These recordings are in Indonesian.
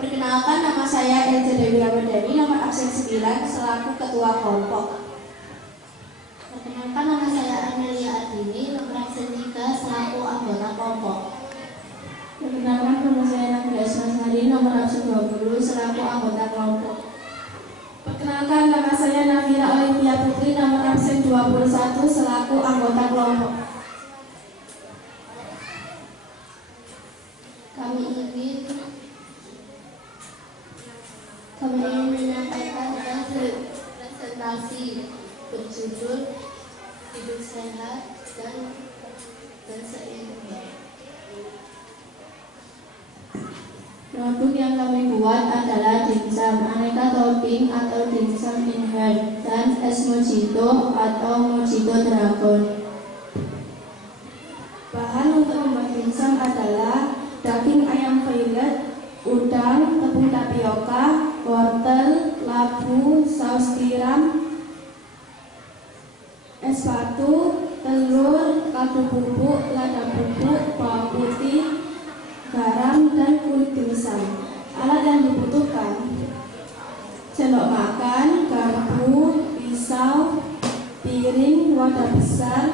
Perkenalkan, nama saya Elza Dewi Ramadhani, nomor absen 9, selaku Ketua Kelompok. Perkenalkan, nama saya Amelia Adini, nomor absen 3, selaku anggota kelompok. Perkenalkan, nama saya Nabila Ismasari, nomor absen 20, selaku anggota kelompok. Perkenalkan, nama saya Nafira Olimpia Putri, nomor absen 21, selaku anggota kelompok. Kami ingin menyampaikan presentasi berjudul Hidup Sehat dan Seimbang. Produk yang kami buat adalah dimsum, aneka topping atau dimsum in hand, dan es mojito atau mojito dragon. Bahan untuk membuat dimsum adalah daging ayam fillet, udang, tepung tapioka, wortel, labu, saus tiram, es batu, telur, kaldu bubuk, lada bubuk, bawang putih, garam, dan kulit dimsum. Alat yang dibutuhkan: sendok makan, garpu, pisau, piring, wadah besar,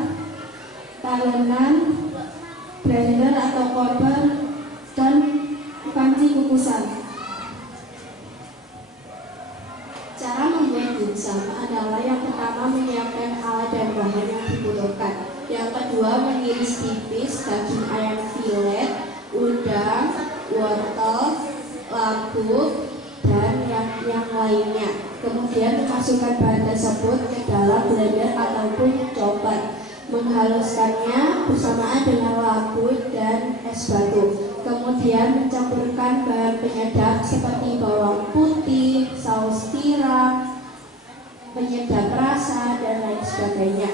talenan, blender atau koper, dan panci kukusan. Cara membuat dimsum adalah yang pertama menyiapkan alat dan bahan yang dibutuhkan. Yang kedua, mengiris tipis daging ayam fillet, udang, wortel, labu, dan yang lainnya. Kemudian memasukkan bahan tersebut ke dalam blender ataupun chopper. Menghaluskannya bersamaan dengan labu dan es batu. Kemudian mencampurkan bahan penyedap seperti bawang putih, saus tiram, penyedap rasa, dan lain sebagainya.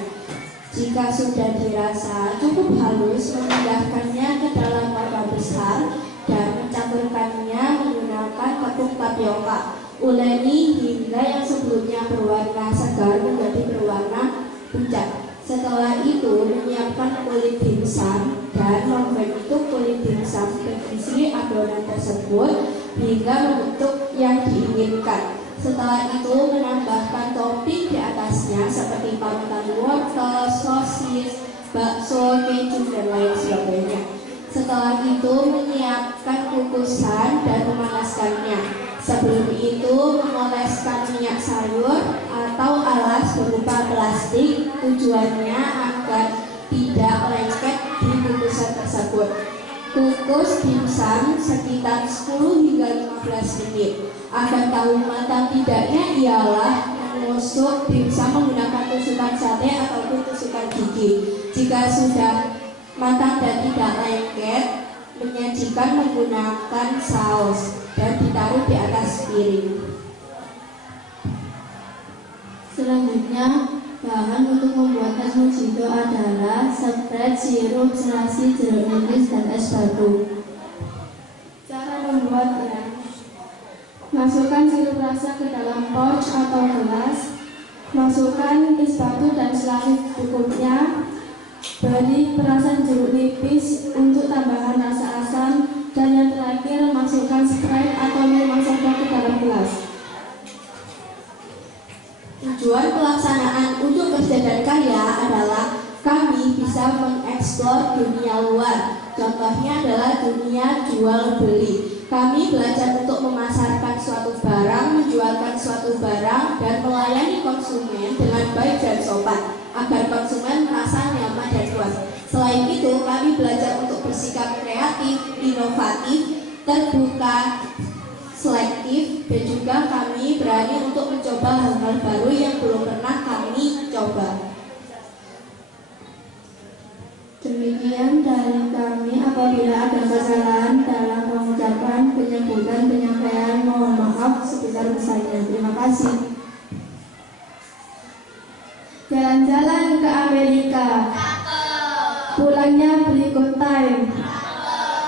Jika sudah dirasa cukup halus, memindahkannya ke dalam wadah besar dan mencampurkannya menggunakan tepung tapioka. Uleni hingga yang sebelumnya berwarna segar menjadi berwarna pucat. Setelah itu, menyiapkan kulit dimsum dan membentuk kulit dimsum berisi adonan tersebut hingga membentuk yang diinginkan. Setelah itu, menambahkan topping di atasnya seperti parutan wortel, sosis, bakso, keju, dan lain sebagainya. Setelah itu, menyiapkan kukusan dan memanaskannya. Sebelum itu, mengoleskan minyak sayur atau alas berupa plastik, tujuannya agar tidak lengket di kukusan tersebut. Kukus dimsum sekitar 10 hingga 15 menit. Agar tahu matang tidaknya ialah menusuk dimsum menggunakan tusukan sate ataupun tusukan gigi. Jika sudah matang dan tidak lengket, menyajikan menggunakan saus dan ditaruh di atas piring. Selanjutnya, bahan untuk membuat es mojito adalah spread, sirup, selasi, jeruk nipis, dan es batu. Cara membuatnya: masukkan sirup rasa ke dalam pouch atau gelas, masukkan es batu dan selasi cukupnya, beri perasan jeruk nipis untuk tambahan rasa asam, dan yang terakhir masukkan Sprite atau minuman soda ke dalam gelas. Tujuan pelaksanaan untuk kerja dan karya adalah kami bisa mengeksplor dunia luar. Contohnya adalah dunia jual beli. Kami belajar untuk memasarkan suatu barang, menjualkan suatu barang, dan melayani konsumen dengan baik dan sopan agar konsumen merasa nyaman dan puas. Selain itu, kami belajar untuk bersikap kreatif, inovatif, terbuka, selektif, dan juga kami berani untuk mencoba hal-hal baru yang belum pernah kami coba. Demikian dari kami. Apabila ada kesalahan dalam pengucapan, penyebutan, penyampaian, mohon maaf sebesar-besarnya. Terima kasih. Jalan-jalan ke Amerika, pulangnya berikut time.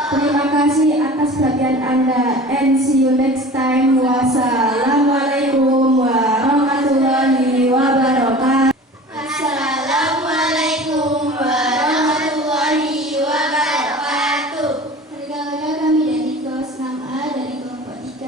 Terima kasih atas perhatian Anda, and see you next time. Wassalamualaikum warahmatullahi wabarakatuh. Assalamualaikum warahmatullahi wabarakatuh. Rekan-rekan kami dari kelas 6A dari kelompok 3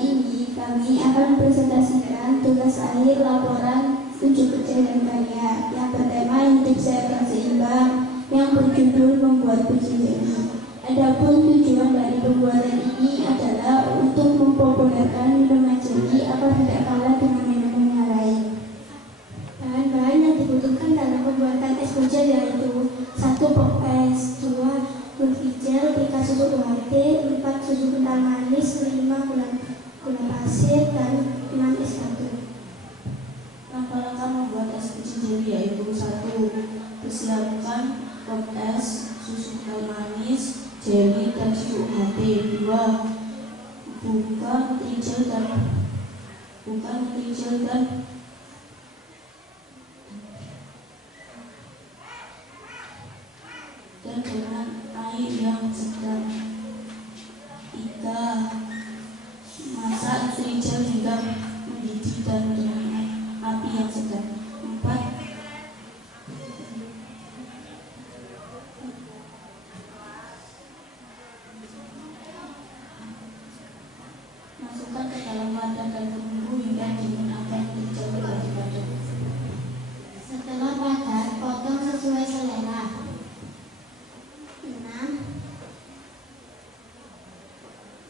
ini kami akan presentasikan tugas akhir laporan uji kecil dan karya yang bertema hidup sehat dan seimbang yang berjudul membuat kucing jeli. Adapun tujuan dari pembuatan ini adalah untuk mempopulerkan minuman jeli agar tidak kalah dengan minuman yang lain. Bahan-bahan yang dibutuhkan dalam pembuatan es kecil yaitu 1 pop es, 2 gula gel, 3 susu UHT, 4 susu kental manis, 5 gula pasir, dan 6 es batu. Langkah-langkah membuat es kecil jeli yaitu 1. Persiapkan pop es, susu kental manis, jeli, dan susu UHT. 2. Buka ketigel dan dengan air yang sedang. 3. Masak ketigel hingga mendidih dan dengan api yang sedang. 4. Masukkan ke dalam wadah dan tunggu hingga dingin agar ketigel beradu-adu. Setelah padat, potong sesuai selera. 6.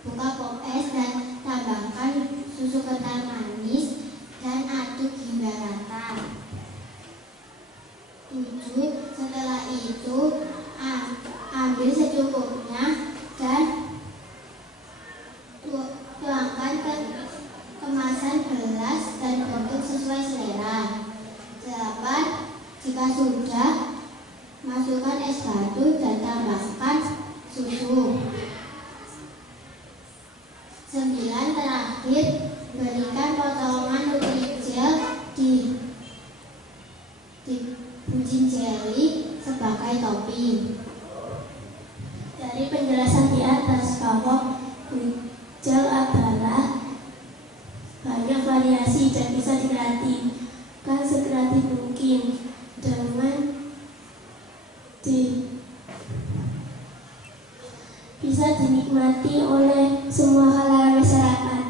Buka pop es dan tambahkan susu kental manis dan aduk hingga rata. 7. Setelah itu ambil secukupnya dan tuangkan ke kemasan gelas dan bentuk sesuai selera. 8. Jika sudah, masukkan es batu dan tambahkan susu. 9. Terakhir, berikan potongan Nutrijel di buncit jeli sebagai topping. Dari penjelasan di atas bahwa gel adalah banyak variasi dan bisa dikreatifkan sekreatif mungkin dengan bisa dinikmati oleh semua kalangan masyarakat.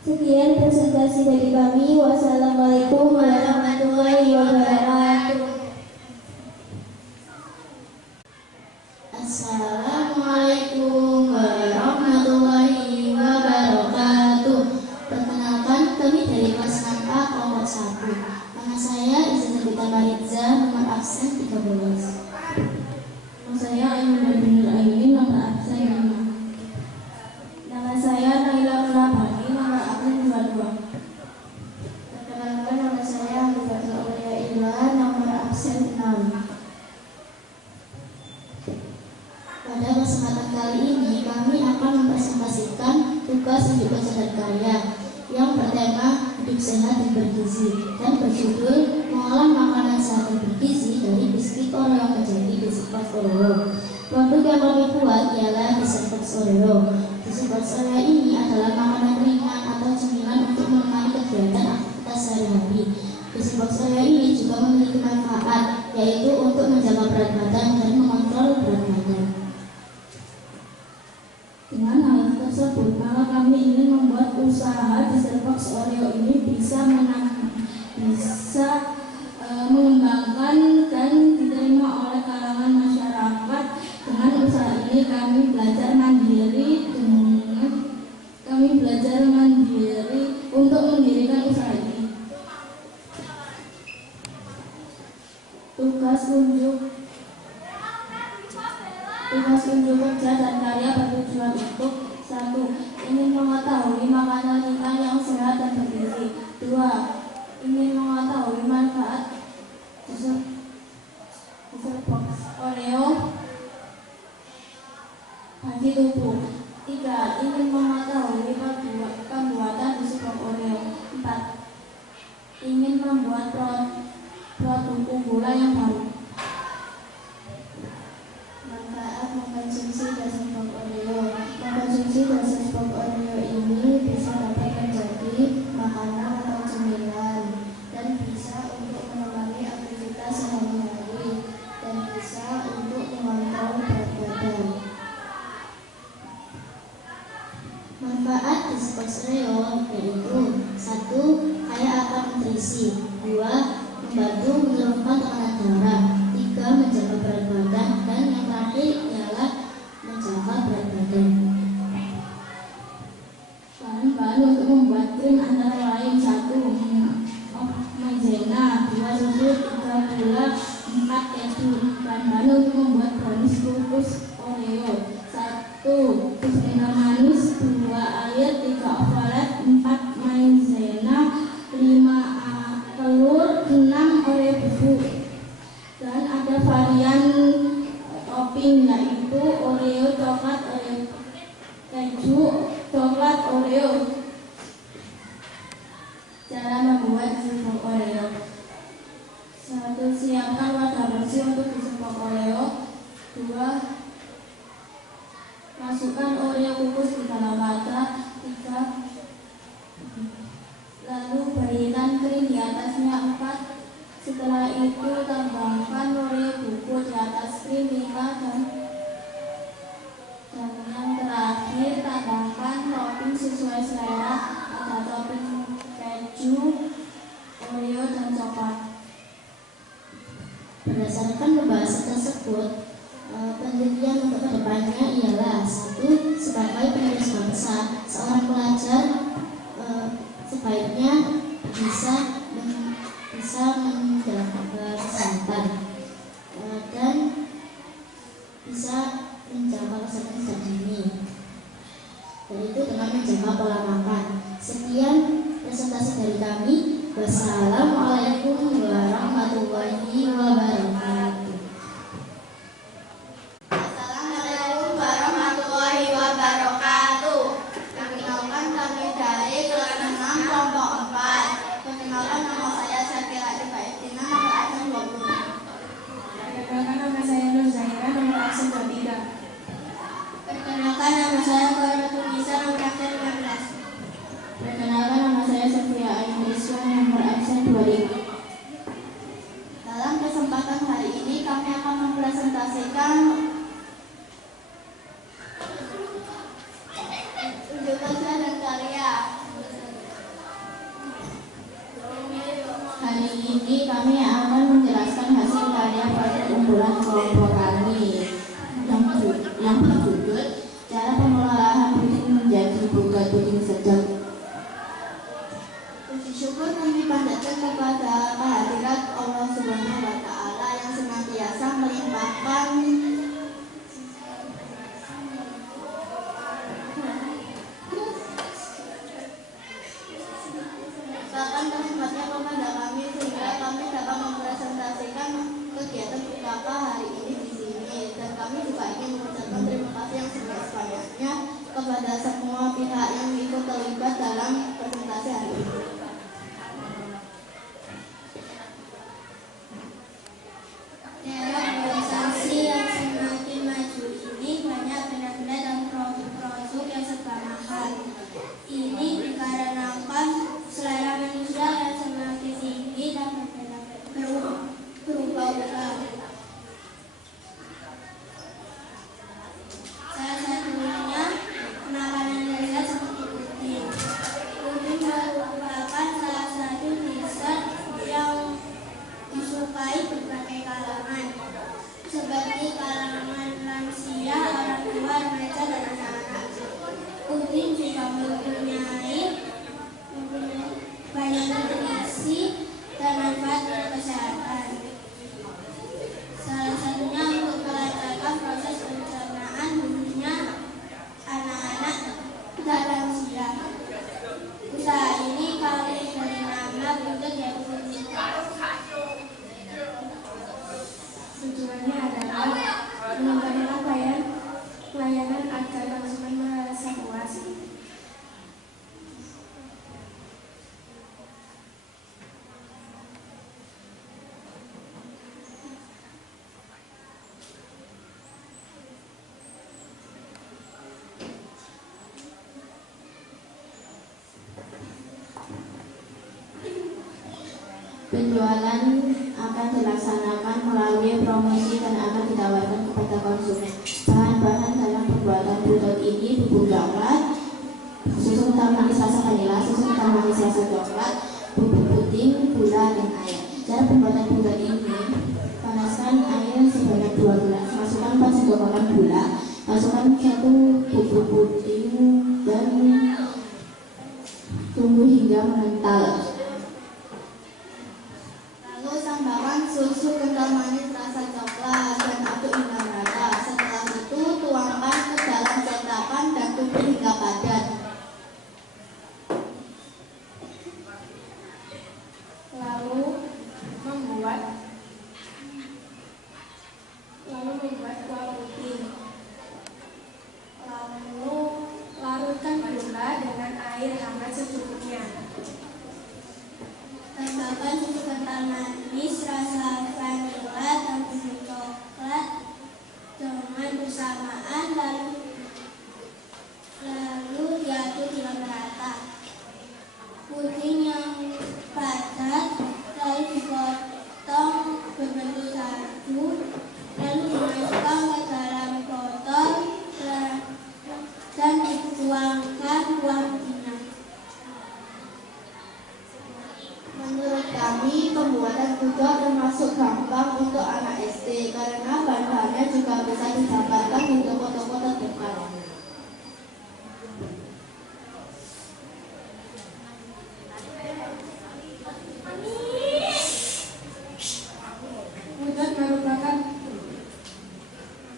Sekian presentasi dari kami. Wassalamualaikum warahmatullahi wabarakatuh. Assalamualaikum warahmatullahi wabarakatuh. Perkenalkan, kami dari kelas 6A kelompok 1. Nama saya Izinabita Maritza, nomor absen 13. Nama saya Ainul Binul Aini, nomor absen 5. Nama saya Naila Mulabani, nomor absen 22. Perkenalkan, nama saya Hamidatul Aulia Ila, nomor absen 6. Pada kesempatan kali ini, kami akan mempresentasikan tugas unjuk rasa dan karya yang bertema hidup sehat dan bergizi dan berjudul mengolah makanan sehat dan bergizi dari biskuit Oreo menjadi biskuit box Oreo. Produk yang kami buat ialah biskuit box Oreo. Biskuit box Oreo ini adalah makanan ringan atau cemilan untuk menemani kegiatan aktivitas sehari-hari. Biskuit box Oreo ini juga memiliki manfaat, yaitu untuk menjaga berat badan dan mengontrol berat badan. Dengan hal tersebut, maka kami ingin membuat usaha dessert box Oreo ini bisa mengembangkan dan diterima oleh kalangan masyarakat. Dengan usaha ini kami belajar mandiri untuk mendirikan usaha ini. Tugas unjuk kerja dan karya bertujuan untuk 1. Ingin mengetahui makanan ringan yang sehat dan bergizi. 2. Ingin mengetahui manfaat dessert box Oreo bagi tubuh. 3. Ingin mengetahui pembuatan dessert box Oreo. 4. Ingin membuat produk unggulan yang baru. Manfaat mengkonsumsi dessert box Oreo. Mengkonsumsi dessert box Oreo ini bisa dapat menjadi makanan atau cemilan dan bisa untuk menemani aktivitas sehari-hari dan bisa untuk mengontrol berat badan. Manfaat Discourse Oreo yaitu 1. Kaya akan nutrisi, 2. Membantu menurunkan tekanan darah, 3. Menjaga berat badan, dan yang terakhir ialah menjaga berat badan. Bahan-bahan untuk membuat krim antara lain 1. Maizena, 2. susu, 3. gula, 4. keju. Bahan-bahan untuk membuat brownies kukus Oreo 1. Bismillah manis, 2. air, 3. ovalet, 4. maizena, 5. telur, 6. Oreo bubuk. Dan ada varian topping yaitu Oreo coklat, Oreo keju, coklat Oreo. Cara membuat sirup Oreo. 1. Siapkan wadah bersih untuk disirup Oreo. 2. Masukkan Oreo kukus di dalam wadah. 3. Lalu berikan krim di atasnya. 4. Setelah itu tambahkan Oreo bubuk di atas krim. 5. Dan yang terakhir tambahkan topping sesuai selera. Ada topping keju, Oreo, dan coklat. Berdasarkan pembahasan tersebut, penelitian untuk kedepannya ialah 1. Sebagai penerus bangsa, seorang pelajar sebaiknya bisa menjaga kesehatan dan bisa menjaga kesehatan sejak dini, yaitu dengan menjaga pola makan. Sekian presentasi dari kami. Wassalamualaikum warahmatullahi wabarakatuh. Assalamualaikum warahmatullahi wabarakatuh. Perkenalkan kami dari kelas 6 kelompok 4. Perkenalkan nama saya Syakira Ibaidina, nomor absen 20. Perkenalkan nama saya Nur Zahira, nomor absen 23. Perkenalkan nama saya Khairutul Nisa, nomor absen 15. Perkenalkan nama saya Sofia Ain Iswan, nomor absen 25. Dalam kesempatan hari ini kami akan mempresentasikan unjuk rasa dan karya. Hari ini kami akan menjelaskan hasil karya proyek unggulan kelompok kami yang berjudul Cara Pengelolaan Puding Menjadi Bukan Puding Sedap. Puji syukur kami panjatkan kepada kehadirat Allah Subhanahu wa Ta'ala yang senantiasa melimpahkan kesempatnya kepada kami sehingga kami dapat mempresentasikan kegiatan PKK hari ini di sini, dan kami juga ingin mengucapkan terima kasih yang sebanyak-banyaknya kepada semua pihak yang ikut terlibat dalam presentasi hari ini. Era globalisasi yang semakin maju ini banyak benda-benda dan produk-produk yang serba mahal. Ini dikarenakan selera manusia yang semakin tinggi dan berubah-ubah. Salah satunya makanan lezat seperti puding. Puding merupakan salah satu dessert yang disukai berbagai kalangan, seperti kalangan lansia, orang tua, remaja, dan anak-anak. Puding juga mempunyai banyak nutrisi dan manfaat untuk kesehatan. Salah satunya untuk melancarkan proses pencernaan khususnya anak-anak dan lansia. Usaha ini kali dari nama produk yaitu puding. Tujuannya adalah meningkatkan pelayanan agar konsumen merasa puas. Penjualan akan dilaksanakan melalui promosi dan akan ditawarkan kepada konsumen. Bahan-bahan dalam pembuatan produk ini bubuk coklat, kental manis rasa vanila, susu kental manis rasa coklat, bubuk puding, gula, dan air. Cara pembuatan bulat ini: panaskan air sebanyak 2 gelas, masukkan 4 sendok makan gula, masukkan 1 bubuk puding, dan tunggu hingga mengental. Lalu tambahkan susu kental manis rasa coklat dan aduk hingga merata. Setelah itu tuangkan ke dalam cetakan dan tunggu hingga padat. Lalu membuat kuah puding. Lalu larutkan gula dengan air hangat secukupnya. Tambahkan susu kental manis rasa vanila dan bubuk coklat dengan bersamaan, lalu diaduk hingga merata. Puding yang padat lalu dipotong berbentuk salju, lalu dimasukkan ke dalam botol dan dituangkan kuah pudingnya. Menurut kami, pembuatan kudok termasuk gampang untuk anak SD karena bahan-bahannya juga bisa didapatkan di toko-toko terdekat.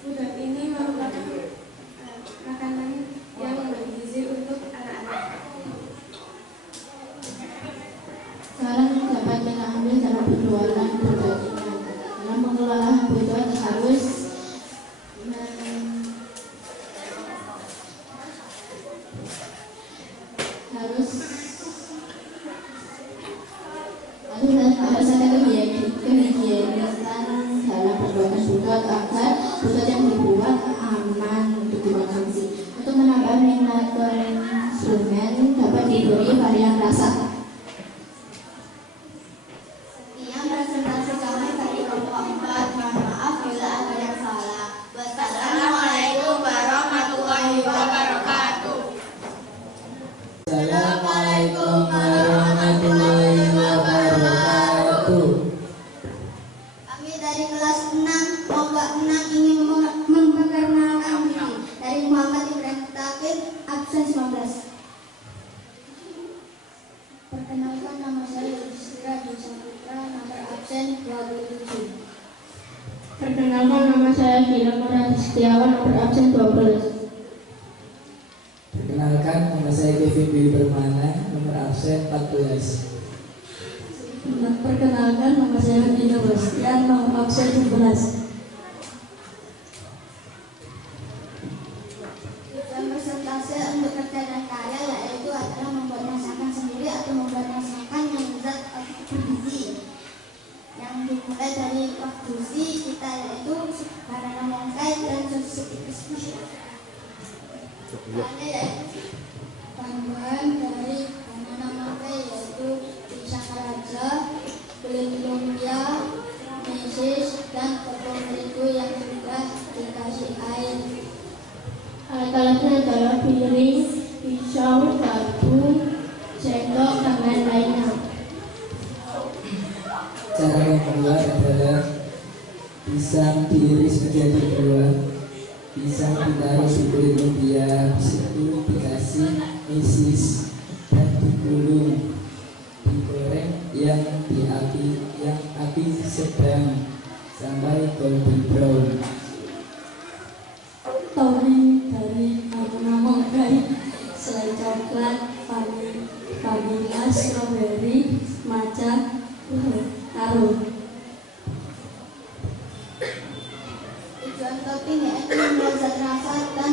Pudot ini merupakan makanan yang bergizi untuk anak-anak. Sekarang dapat kita ambil cara berjualan pudot ini. Dalam pengelolaan pudot harus ada kehigienisan dalam pembuatan pudot agar pudot yang dibuat aman untuk dikonsumsi. Untuk menambah minat konsumen dapat diberi varian rasa. Sekian presentasi kami dari kelompok 4. Mohon maaf bila ada yang salah. Wassalamualaikum warahmatullahi wabarakatuh. Assalamualaikum warahmatullahi wabarakatuh. Kami dari kelas 6, kelompok 6 ingin memperkenalkan diri. Dari Muhammad Ibrahim Takir, absen 19. Perkenalkan, nama saya Yusra Desa Putra, nomor absen 27. Perkenalkan, nama saya Gilang Murad Setiawan, nomor absen 12. Perkenalkan, nama saya Kevin Billy Permana, nomor absen 14. Perkenalkan, nama saya Dino Bastian, nomor absen 11. Tujuan presentasi untuk kerja dan karya yaitu adalah membuat masakan sendiri atau membuat masakan yang zat bergizi. Yang dimulai dari produksi kita yaitu banana mongkai dan susu crispy. Bahan-bahan dari banana mongkai yaitu pisang raja, kulit lumpia, mesis, dan tepung terigu yang sudah dikasih air. Alat-alatnya adalah piring, pisau, garpu, sendok, dan lain-lainnya. Cara membuat adalah pisang diiris menjadi 2, pisang ditaruh di kulit lumpia, habis itu dikasih mesis dan digulung, digoreng yang api sedang sampai golden brown. Topping dari banana mongkai, selai coklat, vanila, strawberry, matcha, taruh. Tujuan topping yaitu membuat zat rasa dan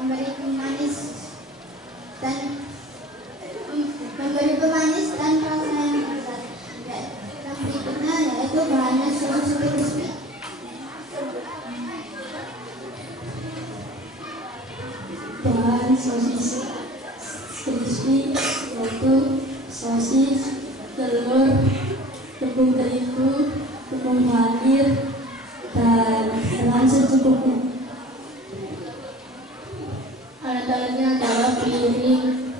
memberi pemanis dan rasa yang lezat. Yang berikutnya yaitu bahannya susu crispy. Bahan sosis crispy yaitu sosis, telur, tepung terigu, tepung vanil, dan selang secukupnya. Alat-alatnya adalah piring,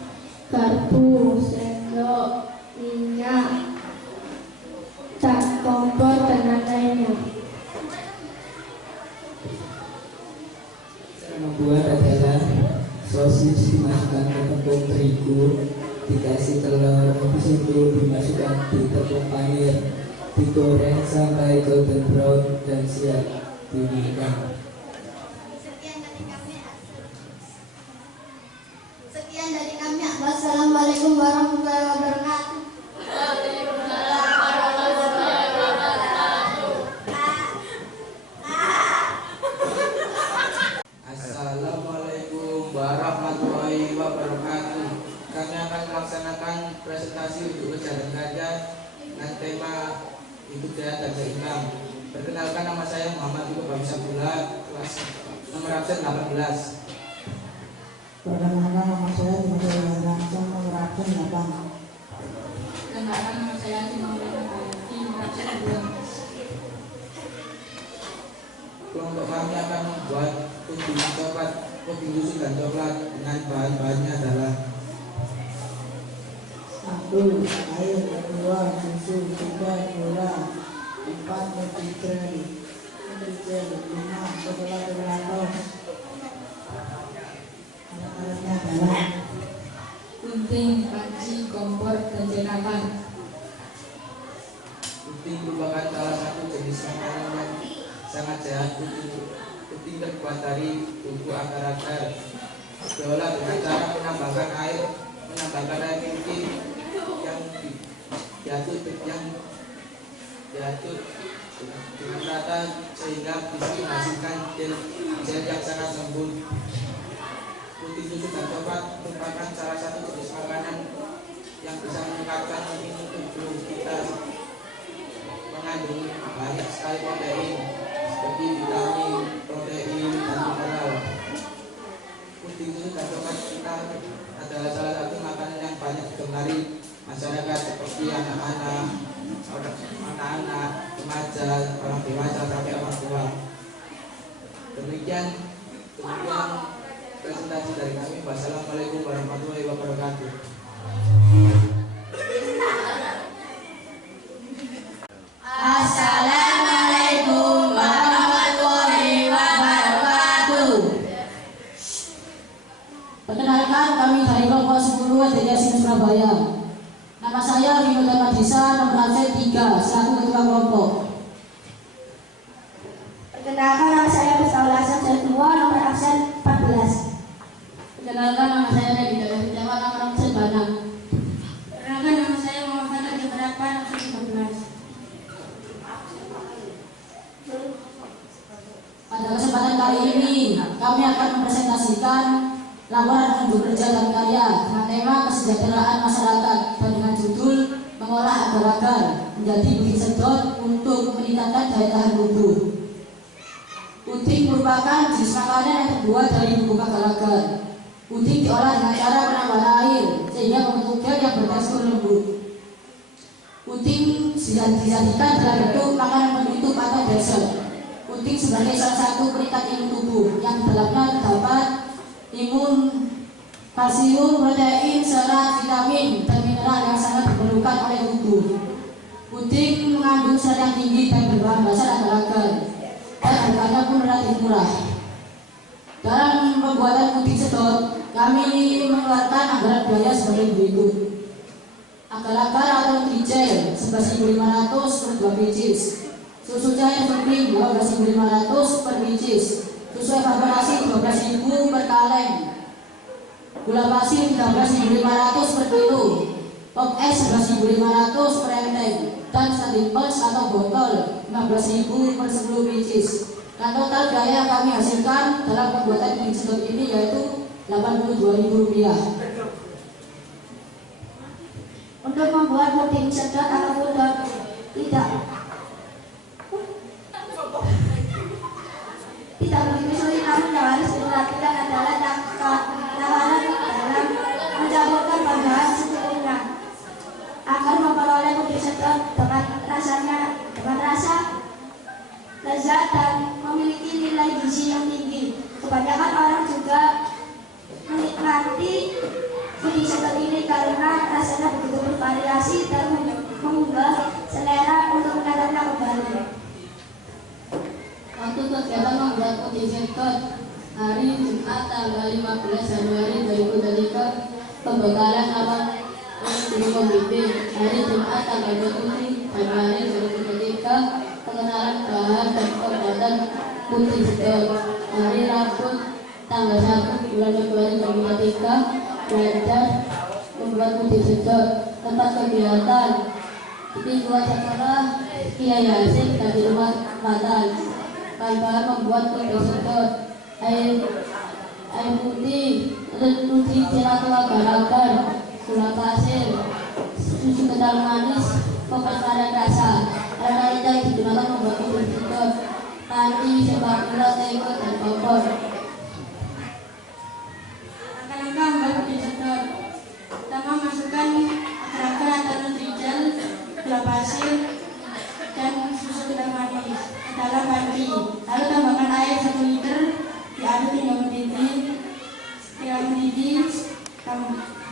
garpu, sendok, minyak, dan kompor dan lain-lainnya. Cara membuat adalah sosis dimasukkan ke tepung terigu, dikasih telur, habis itu dimasukkan di tepung panir, digoreng sampai golden brown dan siap dimakan. Sekian dari kami. Wassalamualaikum warahmatullahi wabarakatuh. Assalamualaikum warahmatullahi wabarakatuh. Kami akan melaksanakan presentasi untuk ujaran karya dengan tema hidup sehat dan seimbang. Perkenalkan, nama saya Muhammad Ibu Babisabullah, kelas nomor absen 18. Perkenalkan, nama saya Timothy Langsung, nomor absen 8. Perkenalkan, nama saya Timothy Langsung, nomor absen 12. Kelompok kami akan membuat puding coklat, puding susu dan coklat dengan bahan-bahannya adalah 1. Air, 2. Susu, 3. Gula, 4. Multigel, 5. Coklat gelatos. Alat-alatnya adalah Gunting, panci, kompor, dan cetakan. puding merupakan salah satu jenis makanan yang sangat sehat. Puding terbuat dari bumbu agar-agar, diolah dengan cara menambahkan air putih yang diaduk dengan rata sehingga bisa menghasilkan gel yang sangat lembut. Puding susu dan coklat merupakan salah satu jenis makanan yang bisa meningkatkan imun tubuh kita, mengandung banyak sekali protein seperti vitamin, protein, dan mineral. Puding susu dan coklat kita adalah salah satu makanan yang banyak digemari masyarakat seperti anak-anak, remaja, orang dewasa sampai orang tua. Demikian presentasi dari kami. Wassalamualaikum warahmatullahi wabarakatuh. Assalamualaikum warahmatullahi wabarakatuh. Perkenalkan, kami dari kelompok 10 dari Surabaya. Nama saya Rino Madisa, nomor absen 3, selaku ketua kelompok. Perkenalkan, nama saya Mustafa Hasan dari 2, nomor absen 14. Perkenalkan, nama saya Nagita Jawa, nomor absen 6. Perkenalkan, nama saya Muhammad Fadil Berapa, absen 13. Pada kesempatan kali ini, kami akan mempresentasikan laporan unjuk kerja dan karya dengan tema kesejahteraan masyarakat dan dengan judul mengolah agar-agar menjadi puding sedot untuk meningkatkan daya tahan tubuh. Puding merupakan jenis makanan yang terbuat dari bumbu agar-agar. Puding diolah dengan cara menambahkan air sehingga membentuk gel yang bertekstur lembut. Puding disajikan dalam bentuk makanan penutup atau dessert. Puding sebagai salah satu peningkat imun tubuh yang di dalamnya terdapat imun, kalsium, protein, serat, vitamin, dan mineral yang sangat diperlukan oleh tubuh. Puding mengandung serat yang tinggi dan berbahan dasar agar-agar, dan harganya pun relatif murah. Dalam pembuatan puding sedot, kami mengeluarkan anggaran biaya sebagai berikut. Agar-agar atau nutrijel 11.500 per 2 biji, susu cair kering 12.500 per biji, susu evaporasi 12.000 per kaleng, gula pasir 13.500 per kilo, pop es 11.500 per enteng, dan sandwich atau botol 15.000 per 10 biji. Dan total biaya yang kami hasilkan dalam pembuatan puding sedot ini yaitu Rp82.000. Untuk membuat puding sedot atau pudot tidak begitu sulit, namun yang harus diperhatikan adalah takaran dalam mencampurkan bahan secukupnya agar memperoleh puding sedot dengan rasa lezat dan memiliki nilai gizi yang tinggi. Kebanyakan orang juga menikmati puding setel ini karena rasanya begitu bervariasi dan menggugah selera untuk menatapnya kembali. Waktu kegiatan membuat puding setel hari Jumat tanggal 15 Januari 2023, pembekalan awal guru pembimbing. Hari Jumat tanggal 27 Januari 2023, pengenalan bahan dan pembuatan puding setel. Hari Rabu tanggal 1 bulan Februari 2023, belajar membuat puding setel. Tempat kegiatan di luar sekolah Kiai Hasim dan di rumah makan. Bahan membuat puding setel: air putih, roti cerak agar-agar, gula pasir, susu kental manis, kopas varian rasa. Alat-alat yang digunakan membuat puding setel: panci, sepak bola, teko, dan kompor. Langkah-langkah membuat puding setel: pertama, masukkan agar-agar atau nutrijel, gula pasir, dan susu kental manis ke dalam panci. Lalu tambahkan air 1 liter, diaduk hingga mendidih.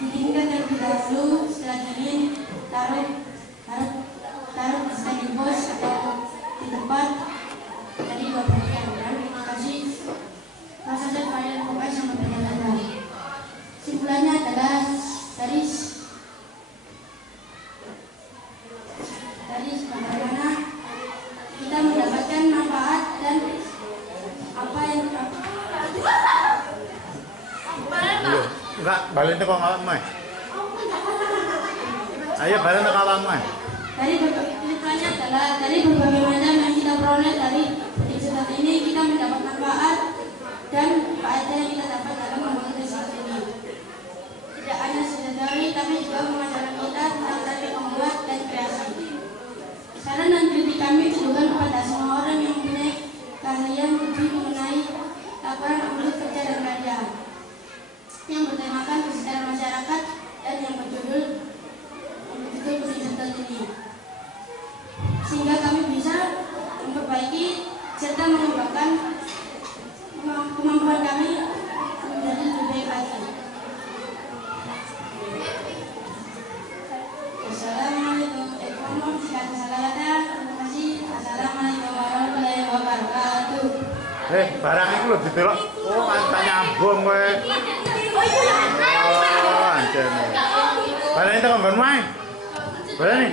Didinginkan terlebih dahulu. Setelah dingin, taruh di standing box atau di tempat tadi 2 bagian, lalu kasih proses varian pokoknya yang berbeda-beda. Simpulannya adalah dari bagaimana kita mendapatkan manfaat dan apa yang enggak, balik ke kawan mai. Ayo balik ke kawan mai. Simpulannya adalah dari berbagai macam yang kita peroleh dari puding setel ini, kita mendapat manfaat dan faedah yang kita dapat dalam membangun bisnis ini. Tidak hanya sedentari, tapi juga mengajarkan kita tentang teknik membuat dan kreasi. Saran dan kritik kami ditujukan kepada semua orang yang mempunyai keahlian lebih mengenai laporan audit kerja dan karya yang bertemakan kesejahteraan masyarakat dan yang berjudul puding setel ini, sehingga kami bisa memperbaiki serta mengembangkan kemampuan kami menjadi lebih baik lagi. Assalamualaikum. Jika ada salah kata, terima kasih. Assalamualaikum warahmatullahi wabarakatuh. Barang itu loh didelok. Oh, kan nyambung kowe. Oh, anjen. Barang itu ngomben main. Barang nih.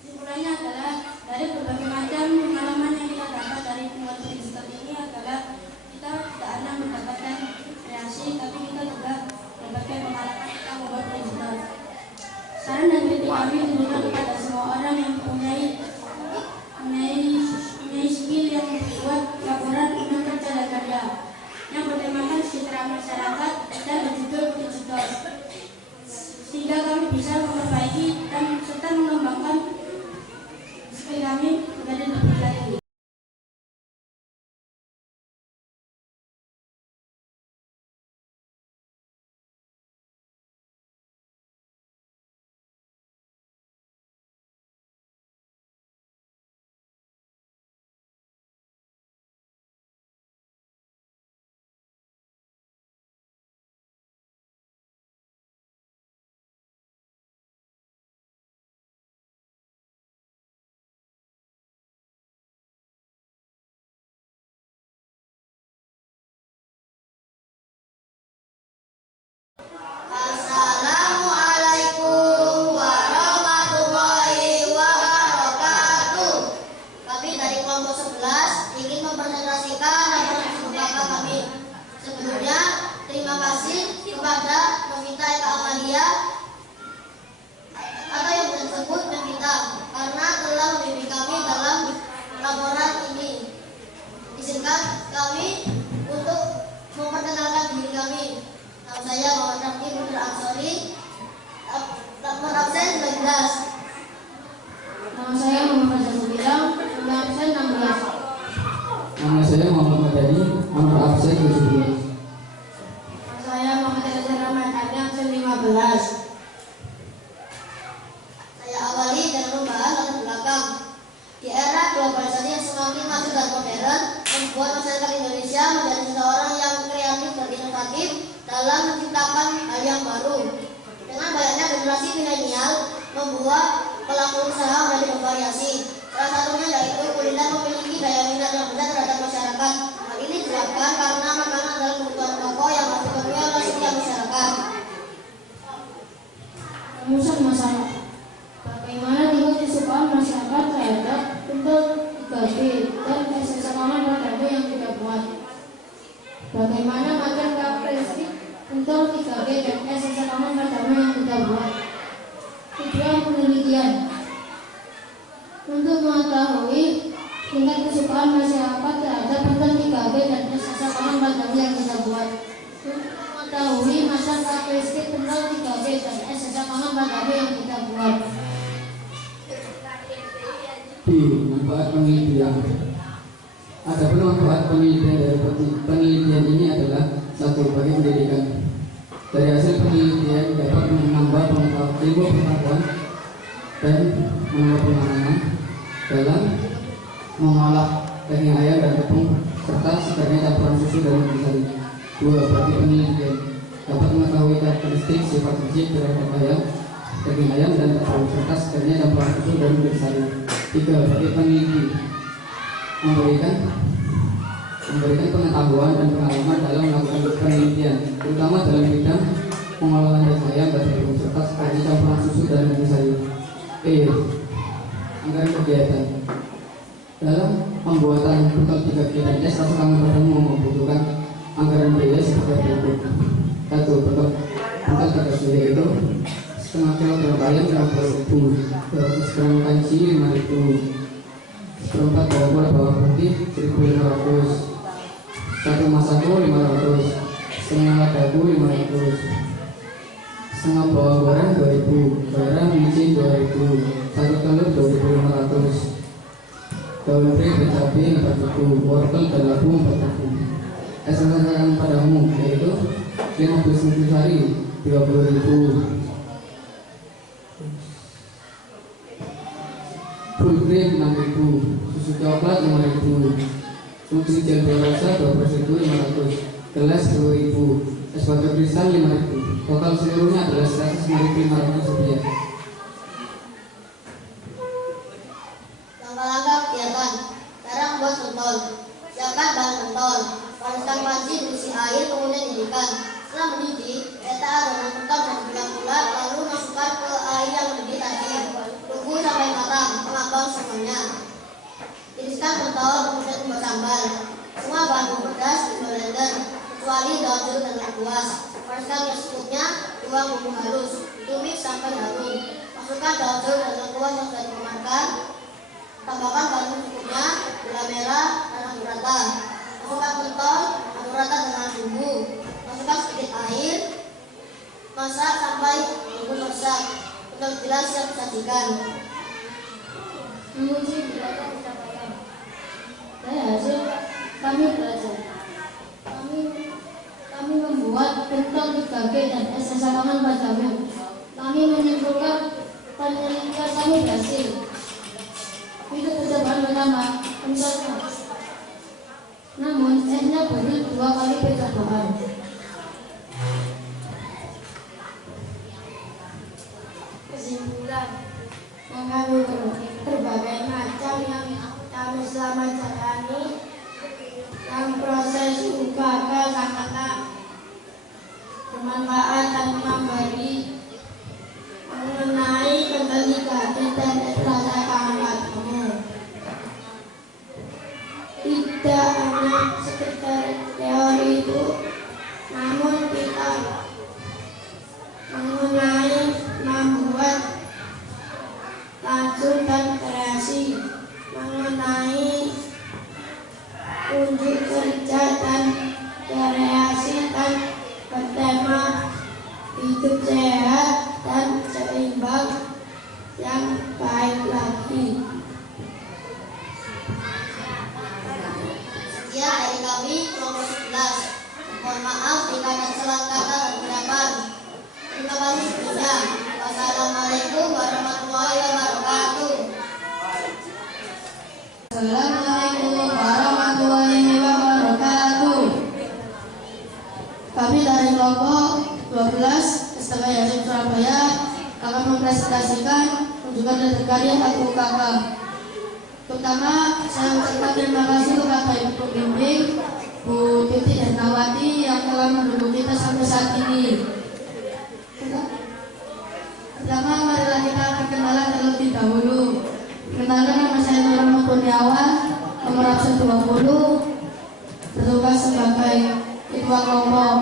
Simpulannya adalah dari berbagai macam pengalaman yang kita dapat dari membuat puding setel ini adalah kita tidak hanya mendapatkan kreasi, tapi kita juga mendapatkan pengalaman kita membuat puding setel. Saran dan kritik kami ditujukan kepada semua orang yang mempunyai skill yang membuat laporan undang kerja dan karya yang bertemakan kesejahteraan masyarakat dan berjudul puding setel, sehingga kami bisa memperbaiki dan serta mengembangkan skill kami menjadi lebih lagi. Assalamualaikum warahmatullahi wabarakatuh. Kami dari kelompok 11 ingin mempresentasikan laporan pembangga kami. Sebelumnya, terima kasih kepada Novita Eka Amalia atau yang disebut Novita karena telah membimbing kami dalam laporan ini. Izinkan kami untuk memperkenalkan diri kami. Nama saya Muhammad Raffi Nur Ansori, nomor absen 19. Nama saya Muhammad Zainal, nomor absen 16. Nama saya Muhammad Madani, nomor absen 17. Nama saya Muhammad Reza Ramadhani, absen 15. Saya awali dengan membahas latar belakang. Di era globalisasi yang semakin maju dan modern, membuat masyarakat Indonesia menjadi seseorang yang kreatif dan inovatif dalam menciptakan hal yang baru. Dengan banyaknya generasi milenial membuat pelaku usaha menjadi bervariasi. Salah satunya yaitu kuliner memiliki daya minat yang besar terhadap masyarakat. Hal ini disebabkan karena makanan adalah kebutuhan pokok yang harus dipenuhi oleh setiap masyarakat. Rumusan masalah. Bagaimana tingkat kesukaan masyarakat terhadap bentuk 3B dan kesesamaan pada yang kita buat? Bagaimana macam karakteristik bentuk 3B dan kesesamaan pada yang kita buat? Tujuan penelitian untuk mengetahui tingkat kesukaan masyarakat terhadap bentuk 3B dan kesesamaan pada yang kita buat. Mengetahui masa karakteristik bentuk 3B dan kesesamaan pada yang kita buat. Di manfaat penelitian. Adapun manfaat penelitian dari penelitian ini adalah satu, bagi pendidikan. Dari hasil penelitian dapat menambah ilmu pengetahuan dan menambah pengalaman dalam mengolah daging ayam dan tepung serta sebagai campuran susu dan sari. Dua, bagi penelitian dapat mengetahui karakteristik sifat fisik terhadap daging ayam dan tepung serta sebagai campuran susu dan sari. Tiga, bagi peneliti memberikan pengetahuan dan pengalaman dalam melakukan penelitian, terutama dalam bidang pengolahan daging ayam dan tepung serta sebagai campuran susu dan sari. Anggaran kegiatan. Dalam pembuatan bekal 3G dan S, rasa kangen padamu membutuhkan anggaran biaya seperti berikut. 1. Bekal 3G yaitu setengah kilogram ayam 50.000, 200 gram kanci 5.000, seperempat bawang putih 1.500, 1 masako 500, setengah dagu 500, setengah bawang goreng 2.000, garam micin 2.000, 1 telur 2.500, daun beri cabai 4.000, wortel dan labu 4.000. Sasaran padamu yaitu 15 hari 30.000, full cream 6.000, susu coklat 5.000, susu gel dewasa 12.500, gelas 10.000, es batu kristal 5.000. Total seluruhnya adalah 109.500 rupiah. Langkah-langkah kegiatan. Cara membuat pentol. Siapkan bahan pentol. Panaskan panci berisi air, kemudian didihkan. Setelah mendidih, letak adonan pentol dan bulat-bulat, lalu masukkan ke air yang mendidih tadi. Tunggu sampai matang, mengambang semuanya. Tiriskan pentol, kemudian buat sambal. Semua bahan pedas di blender, kecuali daun jeruk dan lengkuas. Panaskan gas secukupnya, tuang bumbu halus, tumis sampai harum. Masukkan daun jeruk dan lengkuas yang sudah dimakan. Tambahkan bahan secukupnya, gula merah, dan aduk rata. Masukkan pentol, aduk rata dengan bumbu. Masukkan sedikit air. Masak sampai bumbu meresap. Pentol jelas siap disajikan. Menguji belajar pencapaian. Dari hasil kami belajar. Kami membuat pentol 3G dan kesesamaan padamu. Kami menyimpulkan penelitian kami berhasil. Itu percobaan pertama, pentol. Namun, esnya butuh 2 kali percobaan. Kesimpulan, kami berbagai macam yang kami selama jalani, yang proses UKK sangatlah bermanfaat dan memberi mengenai pendidikan dan rasa kangen padamu. Tidak hanya sekedar teori itu, namun kita mengenai membuat langsung dan kreasi, mengenai unjuk kerja dan kreasi dan bertema hidup sehat dan seimbang yang baik lagi. Sekian dari kami kelompok 11. Mohon maaf jika ada kesalahan kata dan ucapan. Terima kasih sebelumnya. Wassalamualaikum warahmatullahi wabarakatuh. Assalamualaikum warahmatullahi wabarakatuh. Kami dari kelompok 12 STK Yasin Surabaya akan mempresentasikan kunjungan dan karya Aku Kakak. Pertama, saya ucapkan terima kasih kepada Ibu Pembimbing, Bu Titi Darnawati yang telah mendukung kita sampai saat ini. Pertama, marilah kita perkenalan terlebih dahulu. Perkenalkan, nama saya Nurul Kurniawan, nomor absen 20, bertugas sebagai ketua kelompok.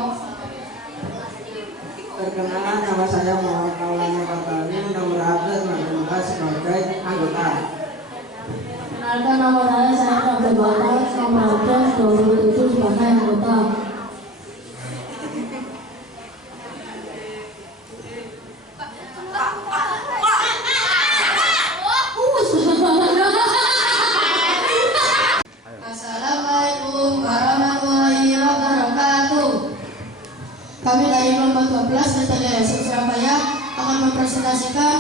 Perkenalan, nama saya Muhammad Maulana Fatani, nomor absen bertugas sebagai anggota. Perkenalkan, nama saya Abdul Batas, nomor absen 27 sebagai anggota. Assalamualaikum warahmatullahi wabarakatuh. Kami dari kelompok 12 STK Yasin Surabaya akan mempresentasikan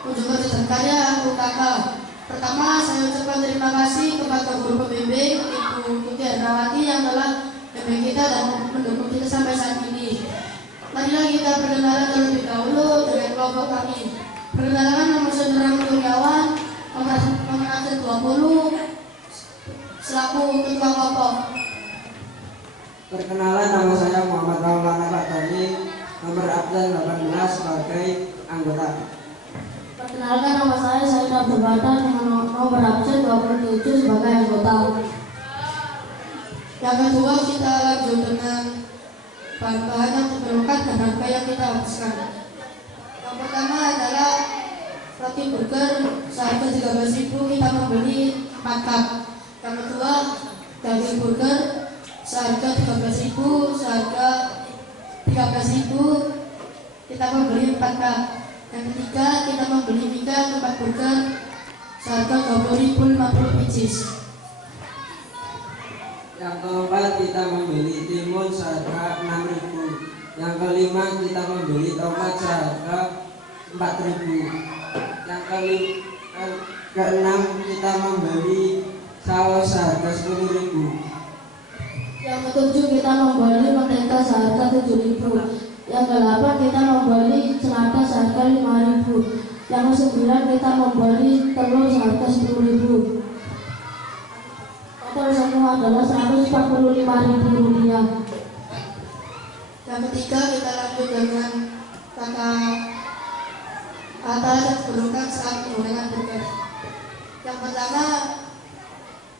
kunjungan dan karya Aku Kakak. Pertama, saya ucapkan terima kasih kepada guru pembimbing Ibu Titi Darnawati yang telah membimbing kita dan mendukung kita sampai saat ini. Marilah kita perkenalan terlebih dahulu dengan kelompok kami. Perkenalkan, nama saya Nurul Kurniawan, nomor absen 20, selaku ketua kelompok. Perkenalan, nama saya Muhammad Maulana Fatani, nomor absen 18 sebagai anggota. Perkenalkan, nama saya Said Abdul Batas dengan nomor absen 27 sebagai anggota. Yang kedua, kita lanjut dengan bahan-bahan yang diperlukan dan harga yang kita habiskan. Yang pertama adalah roti burger seharga 13.000, kita membeli 4 cup. Yang kedua, daging burger seharga 13.000, seharga 13.000, kita membeli 4 cup. Yang ketiga, kita membeli ikan 4 burger seharga 20.050 pieces. Yang keempat, kita membeli timun seharga 6.000. Yang kelima, kita membeli tomat seharga 4.000. Yang keenam, kita membeli saus seharga 10.000. Yang ketujuh, kita membeli mentega seharga 7.000. Yang kedelapan, kita membeli selada seharga 5.000. Yang kesembilan, kita membeli telur seharga 10.000. Total semua adalah 145.000 rupiah. Yang ketiga, kita lanjut dengan kata yang diperlukan saat menggunakan burger. Yang pertama,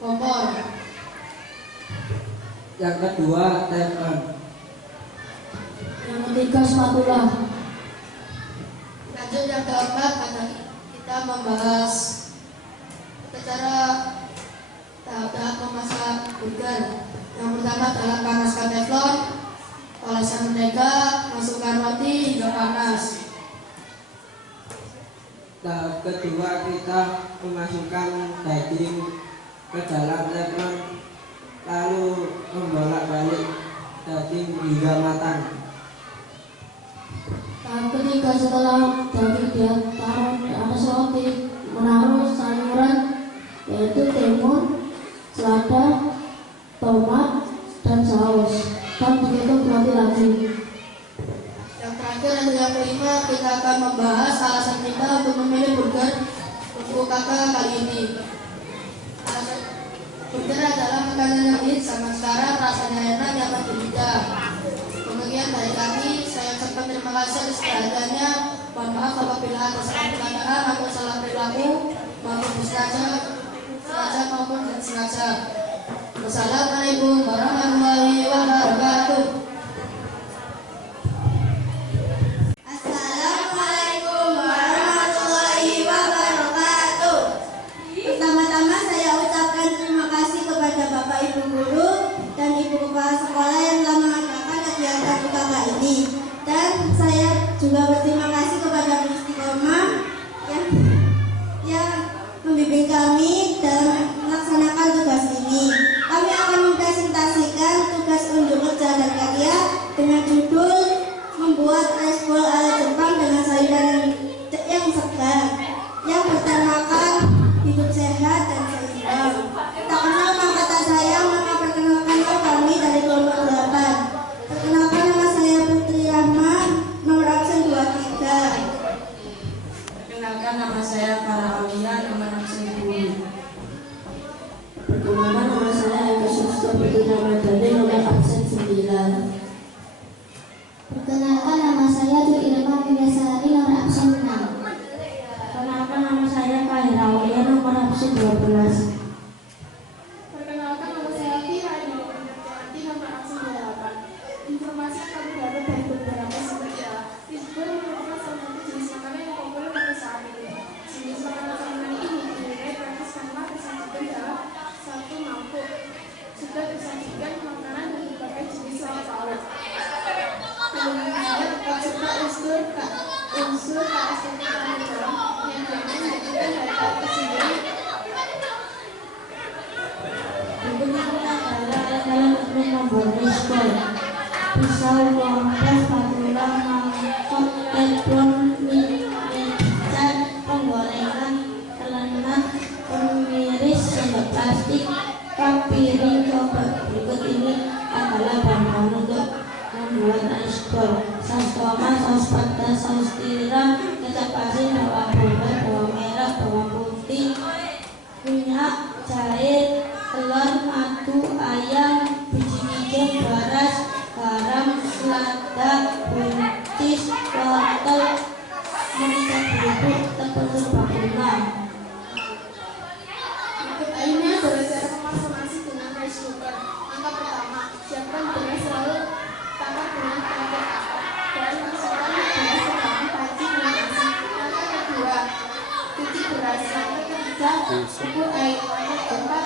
kompor. Yang kedua, teflon. Yang ketiga, spatula. Lanjut yang keempat, kita membahas cara tahap-tahap memasak burger. Yang pertama adalah panaskan teflon, olasan mentega, masukkan roti hingga panas. Tahap kedua, kita memasukkan daging ke dalam teflon, lalu membolak-balik daging hingga matang. Tahap ketiga, setelah daging ditaruh di atas roti, menaruh sayuran yaitu timun, selada, tomat, dan saus, dan begitu berarti lagi. Yang terakhir dan yang kelima, kita akan membahas alasan kita untuk memilih burger Aku Kakak kali ini. Burger adalah makanan yang hits sama sekarang, rasanya enak, nyaman di lidah. Demikian dari kami, saya ucapkan terima kasih atas perhatiannya. Mohon maaf apabila ada salah perkataan atau salah perilaku maupun sengaja maupun tidak sengaja. Wassalamualaikum warahmatullahi wabarakatuh. Assalamualaikum warahmatullahi wabarakatuh. Pertama-tama saya ucapkan terima kasih kepada Bapak Ibu Guru dan Ibu Kepala Sekolah yang telah mengadakan kegiatan UKK ini. Dan saya juga berterima kasih kepada Bu Istiqomah yang membimbing kami dalam melaksanakan tugas ini. Kami akan mempresentasikan tugas unjuk kerja dan karya dengan judul membuat rice bowl ala Jepang dengan sayuran yang segar, yang bertemakan hidup sehat dan seimbang. Tak kenal maka tak sayang, maka perkenalkan kami dari kelompok 8. Perkenalkan, nama saya Perkenalkan, nama saya Dwi Irma Widyasari, nomor absen 6. Perkenalkan, nama saya Kahira Aulia, nomor absen 12. Perkenalkan, nama saya Tira Indonesia, nomor absen 8. Informasi yang kami dapat dari beberapa sumber ialah Pitbull merupakan salah satu jenis makanan yang populer pada saat ini. Jenis makanan ini dinilai praktis karena disajikan dalam satu mangkuk. Sudah disajikan makanan dengan berbagai jenis lauk pauk. Kemudian terdapat unsur keasingan dalam yang dihasilkan dari lauk sendiri. Berikutnya adalah alat-alat untuk membuat rice. Pisau, kompas, spatula, mangkok, teflon, mixer, penggorengan, telenan, pemiris, sendok plastik, kap, piring, coba. Berikut ini adalah bahan untuk membuat rice ball: saus tomat, saus pedas, saus tiram, kecap asin, bawang bombay, bawang merah, bawang putih, minyak, jahe, telur, madu, ayam, biji hijau, beras, garam, lada, buncis, wortel, merica bubuk, tepung serbaguna. Ini adalah cara memasak nasi dengan rice cooker. Langkah pertama, siapkan beras lalu tambah dengan penyedap dan masukkan beras ke dalam panci dengan nasi. Langkah kedua, cuci beras. Langkah ketiga, ukur air. Langkah keempat,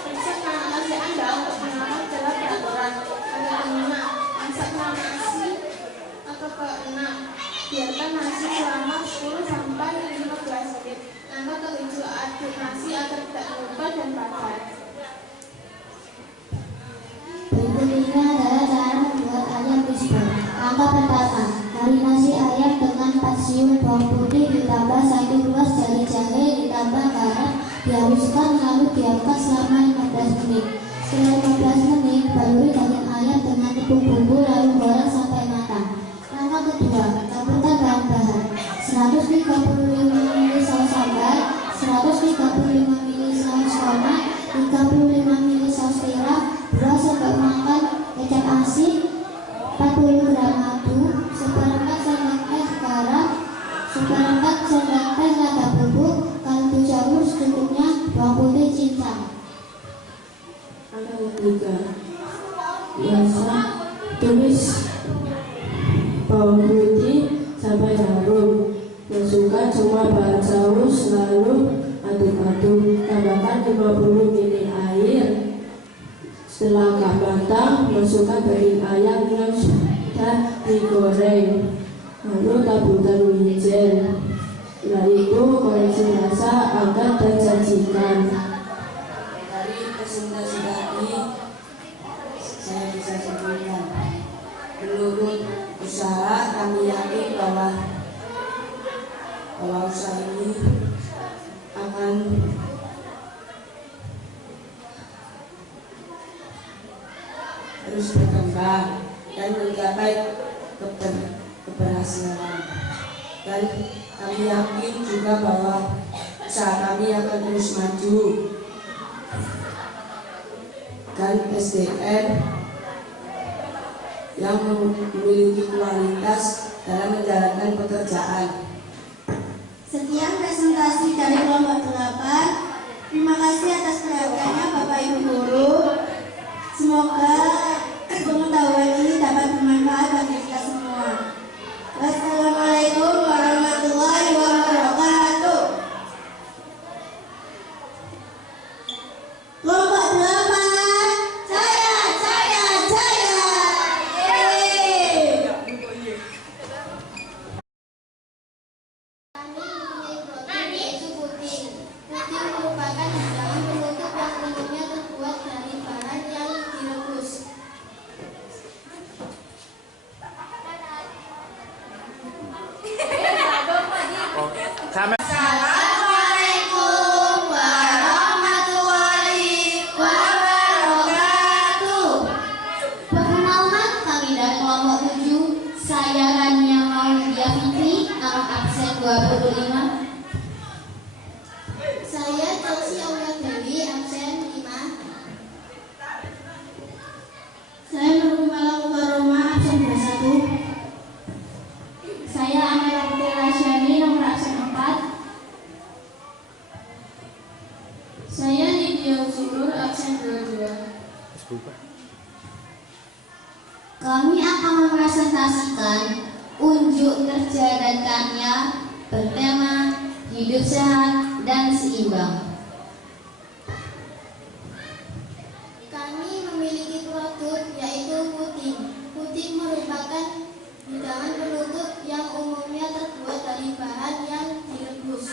periksa nasi Anda untuk mengaman segala peraturan. Langkah kelima, masaklah nasi. Langkah keenam, biarkan nasi selama 10 sampai 15 menit. Langkah ketujuh, aduk nasi agar tidak menggumpal dan padat. Berikut ini adalah cara membuat ayam bisbol. Langkah pertama, marinasi ayam dengan 4 siung bawang putih ditambah 1 ruas jari jahe ditambah garam, dihaluskan lalu diangkat selama 15 menit. Setelah 15 menit, baluri daging ayam dengan tepung bumbu lalu goreng sampai matang. Langkah kedua, campurkan bahan-bahan: 135 ml saus sambal, 135 ml saus tomat, 35 ml saus tiram, 2 sendok makan kecap asin, 40 gram madu, seperempat sendok teh garam, seperempat sendok teh lada bubuk, kaldu jamur secukupnya, bawang putih cincang. Langkah ketiga, biasa tumis bawang putih sampai harum. Masukkan semua bahan saus lalu aduk-aduk. Tambahkan 50 ml air. Setelah agak matang, masukkan daging ayam yang sudah digoreng. Lalu taburkan wijen. Setelah itu koreksi rasa, angkat dan sajikan. Dari presentasi tadi saya bisa simpulkan, menurut usaha kami yakin bahwa usaha ini akan terus berkembang dan mencapai keberhasilan, dan kami yakin juga bahwa usaha kami akan terus maju dan SDM yang memiliki kualitas dalam menjalankan pekerjaan. Sekian presentasi dari kelompok 8. Terima kasih atas perhatiannya Bapak Ibu Guru. Semoga pengetahuan ini dapat bermanfaat bagi kita semua. Wassalamualaikum warahmatullahi wabarakatuh. Kelompok 8, jaya, jaya, jaya. Yeay. Puding merupakan hidangan penutup yang umumnya terbuat dari bahan yang direbus. Assalamualaikum warahmatullahi wabarakatuh. Perkenalkan, kami dari kelompok 7. Saya Rania Maulia Fitri, nomor absen 25. Saya Chelsea Aulia Dewi, absen 5. Saya Nurul Malam Karoma, absen 21. Kami akan mempresentasikan unjuk kerja dan karya bertema hidup sehat dan seimbang. Kami memiliki produk yaitu puding. Puding merupakan hidangan penutup yang umumnya terbuat dari bahan yang direbus.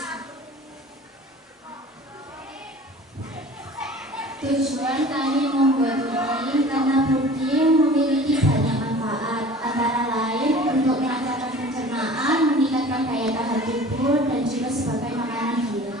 Tujuan kami membuat puding karena puding memiliki banyak manfaat, antara lain untuk melancarkan pencernaan, meningkatkan daya tahan tubuh, dan juga sebagai makanan gila.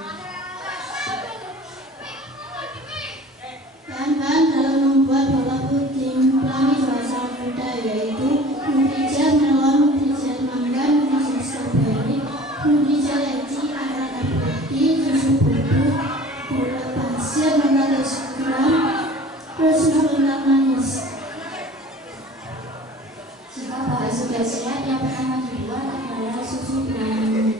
Bahan-bahan dalam membuat bola puding kami berasal muda, yaitu nutrijel melon, nutrijel mangga, nutrijel stroberi, nutrijel leci, air putih, susu bubuk, gula pasir 600 gram, terus susu manis. Jika bahan sudah siap, yang pertama dibuat adalah susu blank.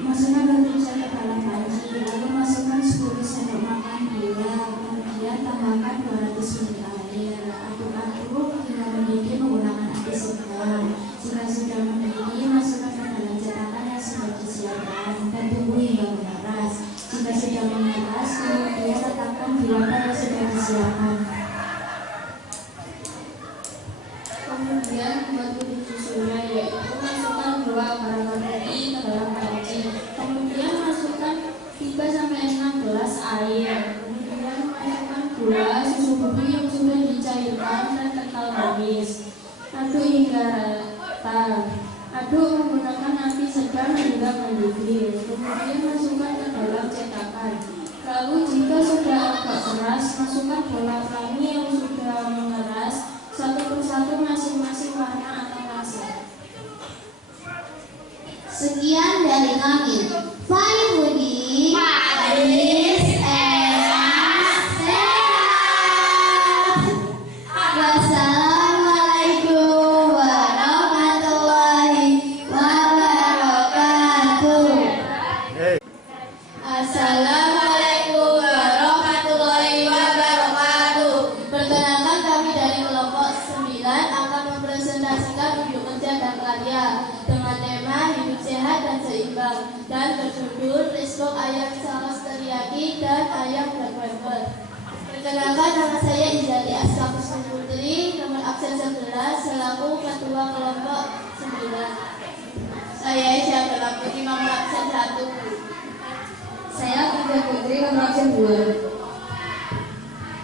Masukkan nutrijel ke dalam panci, lalu masukkan 10 sendok makan gula, kemudian tambahkan 200 ml air. Aduk-aduk hingga mendidih menggunakan api sedang. Jika sudah mendidih, masukkan ke dalam cetakan yang sudah disiapkan dan tunggu hingga mengeras. Jika sudah mengeras, kemudian letakkan di wadah yang sudah disiapkan. Kemudian buat puding susunya, yaitu masukkan 2 karang roti ke dalam panci. Kemudian masukkan 3-6 gelas air. Kemudian masukkan gula, susu bubuk yang sudah dicairkan dan kental manis. Aduk hingga rata. Aduk menggunakan api sedang hingga mendidih. Kemudian masukkan ke dalam cetakan. Lalu jika sudah agak keras, masukkan bola kami yang sudah mengeras satu persatu masing-masing warna atau rasa. Sekian dari kami. Fine Puding, manis, enak, sehat. Wassalamualaikum warahmatullahi wabarakatuh. Assalamualaikum warahmatullahi wabarakatuh. Perkenalkan, kami dari kelompok 9 akan mempresentasikan unjuk kerja dan karya dengan tema hidup sehat dan seimbang dan berjudul Risbok ayam saus teriyaki dan ayam black pepper. Perkenalkan, nama saya Izati Aska Puspa Putri, nomor absen 11 selaku ketua kelompok 9. Saya Isya Putri, nomor absen 1. Saya Tiga Putri, nomor absen 2.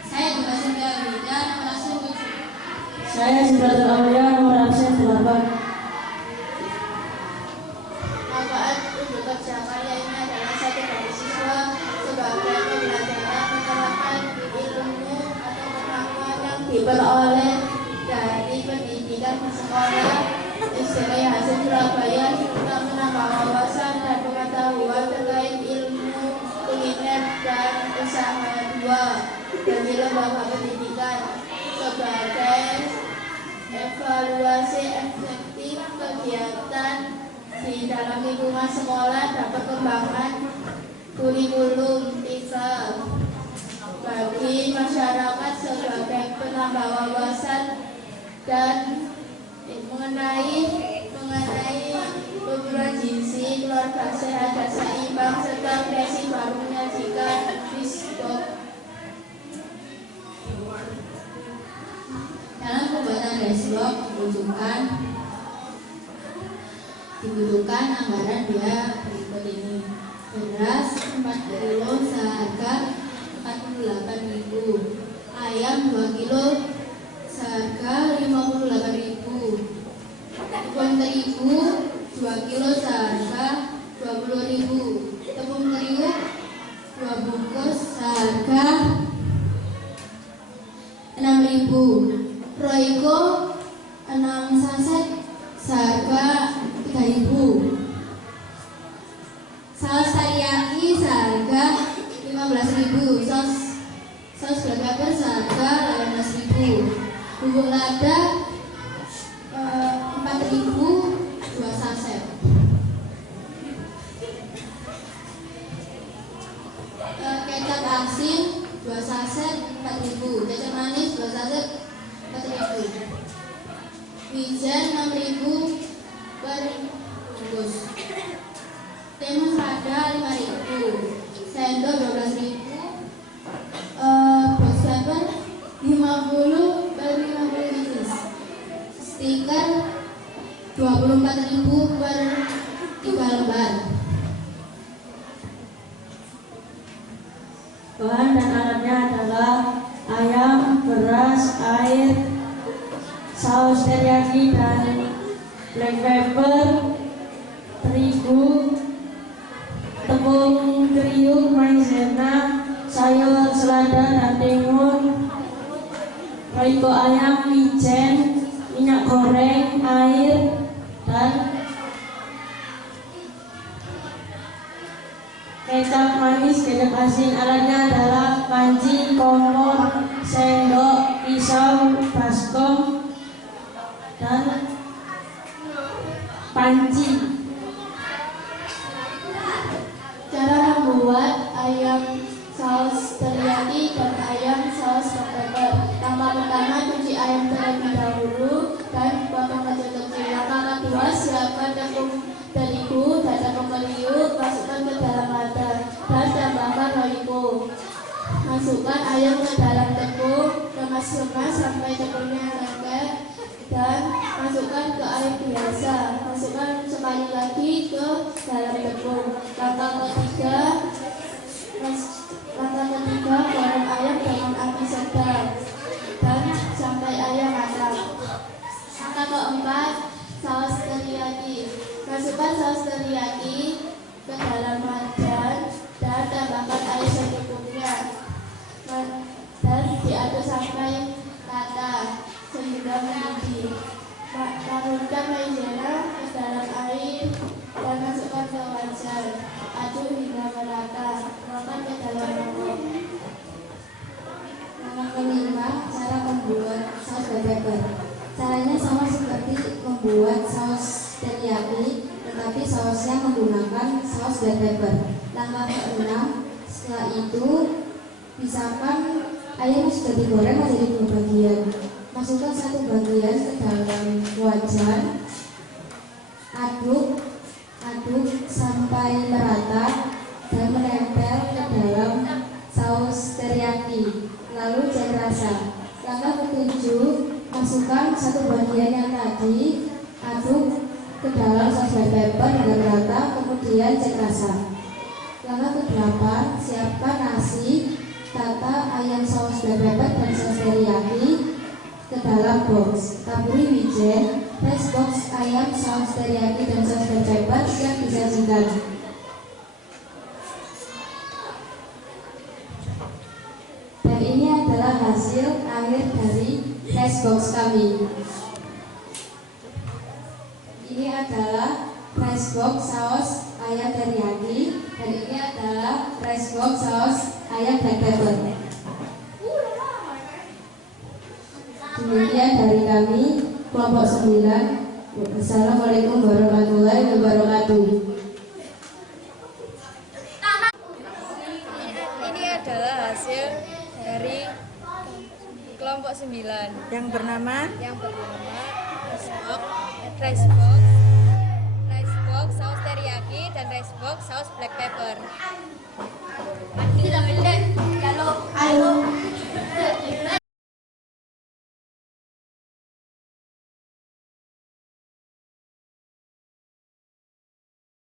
Saya juga Sintia Wida, nomor absen 7. Saya Sidratul Aulia, nomor absen 8. Manfaat unjuk kerja karya ini adalah satu dari siswa sebagai pembelajaran menerapkan ilmu atau pengetahuan yang diperoleh dari pendidikan di sekolah SDN Hasan Surabaya serta menambah wawasan dan pengetahuan terkait ilmu kuliner dan usaha 2 bagi lembaga pendidikan sebagai evaluasi efektif kegiatan di dalam lingkungan sekolah dan perkembangan kurikulum 3 bagi masyarakat sebagai penambah wawasan dan mengenai kebutuhan gizi, keluarga sehat dan seimbang serta kreasi baru menyajikan Risbok. Dalam pembuatan Risbok dibutuhkan anggaran biaya berikut ini: beras 4 kilo seharga 48.000, ayam 2 kilo seharga 58.000, tepung terigu 2 kilo seharga 20.000, tepung terigu 2 bungkus seharga 6.000, Royco 6 saset seharga 3.000, saus teriyaki seharga 15.000, saus black pepper seharga 18.000, bubuk lada 4.000 2 saset, kecap asin 2 saset 4.000, kecap manis 2 saset 4.000. Wijen 6.000 per bungkus. Timun selada 5.000. Sendok 12.000. Box paper 50 per 50 pieces. Stiker 24.000 per 3 lembar. Bahan dan alatnya adalah ayam, beras, air, saus teriyaki dan black pepper, terigu, tepung terigu, maizena, sayur selada dan timun, roiko ayam, wijen, minyak goreng, air, dan kecap manis, kecap asin. Alatnya adalah panci, kompor, sendok, pisau, baskom, dan panci. Cara membuat ayam saus teriyaki dan ayam saus black pepper. Langkah pertama, cuci ayam terlebih dahulu dan potong kecil-kecil. Langkah kedua, siapkan tepung terigu dan tepung terigu, masukkan ke dalam wadah dan tambahkan roiko. Masukkan ayam ke dalam tepung, kemas-kemas sampai tepungnya lengket dan masukkan ke air biasa. Masukkan sekali lagi ke dalam tepung. Langkah ketiga, goreng ayam dengan api sedang dan sampai ayam matang. Langkah keempat, saus teriyaki. Masukkan saus teriyaki ke dalam wajan dan tambahkan air secukupnya dan diaduk sampai rata sehingga mendidih. Larutkan maizena ke dalam air dan masukkan ke wajan. Aduk hingga merata. Tuangkan ke dalam mangkok. Langkah kelima, cara membuat saus black pepper. Caranya sama seperti membuat saus teriyaki, tetapi sausnya menggunakan saus black pepper. Langkah keenam, setelah itu pisahkan ayam yang sudah digoreng menjadi 2 bagian. Masukkan 1 bagian ke dalam wajan. Aduk sampai merata dan menempel ke dalam saus teriyaki. Lalu cek rasa. Langkah ketujuh, masukkan 1 bagian yang tadi, aduk ke dalam saus black pepper hingga merata, kemudian cek rasa. Langkah ke-8, siapkan nasi, tata ayam saus black pepper dan saus teriyaki ke dalam box. Taburi wijen, rice box ayam saus teriyaki dan saus black pepper siap disajikan. Dan ini adalah hasil akhir dari rice box kami. Ini adalah rice box saus ayam teriyaki dan ini adalah rice box saus ayam black pepper. Demikian dari kami kelompok 9. Assalamualaikum warahmatullahi wabarakatuh. Ini adalah hasil dari kelompok 9 yang bernama rice box saus teriyaki dan rice box saus black pepper.